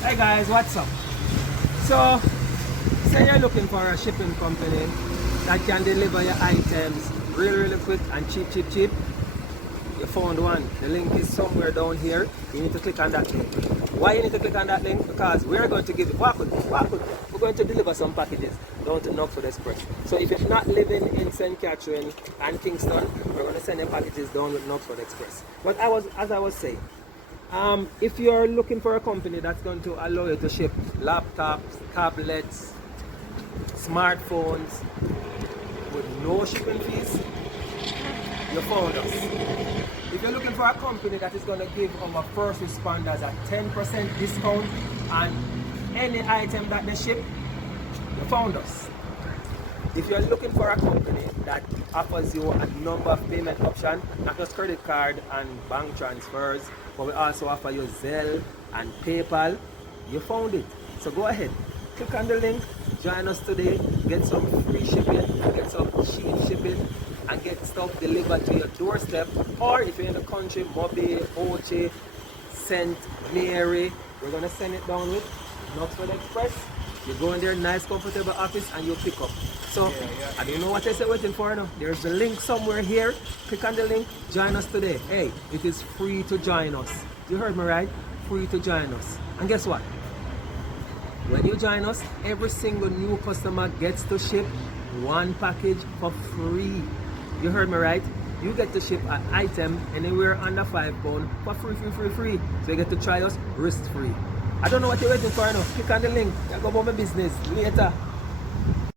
Hey guys, what's up? So, say you're looking for a shipping company that can deliver your items really quick and cheap. You found one. The link is somewhere down here. You need to click on that link. Why you need to click on that link? Because we're going to give you, we're going to deliver some packages down to Knoxford Express. So if you're not living in St. Catherine and Kingston, we're going to send your packages down with Knoxford Express. But as I was saying, if you're looking for a company that's going to allow you to ship laptops, tablets, smartphones with no shipping fees, you found us. If you're looking for a company that is going to give our first responders a 10% discount on any item that they ship, you found us. If you're looking for a company that offers you a number of payment options, not just credit card and bank transfers, but we also offer you Zelle and PayPal, you found it. So go ahead, click on the link, join us today, get some free shipping, get some cheap shipping, and get stuff delivered to your doorstep. Or if you're in the country, Mobile, Oche, St. Mary, we're gonna send it down with Knoxford Express. You go in there, nice comfortable office, and you pick up. So I don't know what you're waiting for now. There's a link somewhere here. Click on the link, join us today. Hey, it is free to join us. You heard me right? Free to join us. And guess what? When you join us, every single new customer gets to ship one package for free. You heard me right? You get to ship an item anywhere under £5 for free. So you get to try us risk free. I don't know what you're waiting for now. Click on the link. I'll go about my business later.